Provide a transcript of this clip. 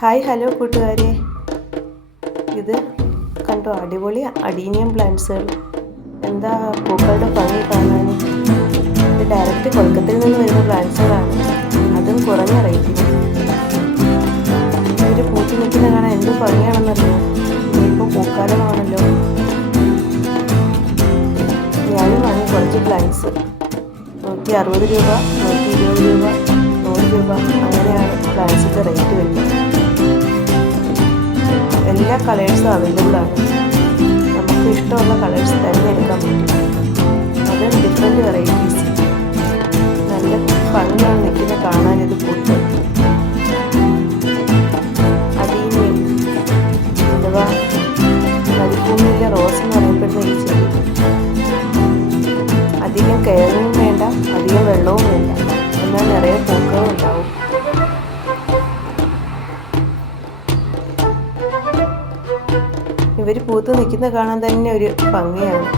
Hi hello കൂട്ടുകാരെ, ഇത് കണ്ടോ അടിപൊളി അഡീനിയം പ്ലാന്റ്സുകൾ. എന്താ പൂക്കളുടെ ഭംഗി കാണാൻ. ഇത് ഡയറക്റ്റ് കൊൽക്കത്തയിൽ നിന്ന് വരുന്ന പ്ലാന്റ്സുകളാണ്, അതും കുറഞ്ഞ റേറ്റിന്. ഇവർ പൂത്തി നിൽക്കുന്ന കാണാൻ എന്ത് ഭംഗിയാണെന്നറിയാം. ഇപ്പോൾ പൂക്കാലമാണല്ലോ. ഞാനും വാങ്ങി കുറച്ച് പ്ലാന്റ്സ്. 160 രൂപ, 120 രൂപ, 100 രൂപ, അങ്ങനെയാണ് പ്ലാന്റ്സിൻ്റെ റേറ്റ് വരുന്നത്. എല്ലാ കളേഴ്സും അവൈലബിൾ ആണ്. നമുക്ക് ഇഷ്ടമുള്ള കളേഴ്സ് തിരഞ്ഞെടുക്കാൻ പറ്റും. അത് ഡിഫറെൻറ്റ് വെറൈറ്റീസ്. നല്ല ഭംഗിയാണ് നിൽക്കുന്നത് കാണാൻ. ഇത് പൂത്ത് അടീനിയം അഥവാ മരുഭൂമിയിലെ റോസ് എന്ന് പറയപ്പെടുന്ന ഈ ചെടി അധികം കെയറിങ്ങും വേണ്ട, അധികം വെള്ളവും വേണ്ട, എന്നാൽ നിറയെ പൂക്കളും ഉണ്ടാവും. ഇവർ പൂത്ത് നിൽക്കുന്ന കാണാൻ തന്നെ ഒരു ഭംഗിയാണ്.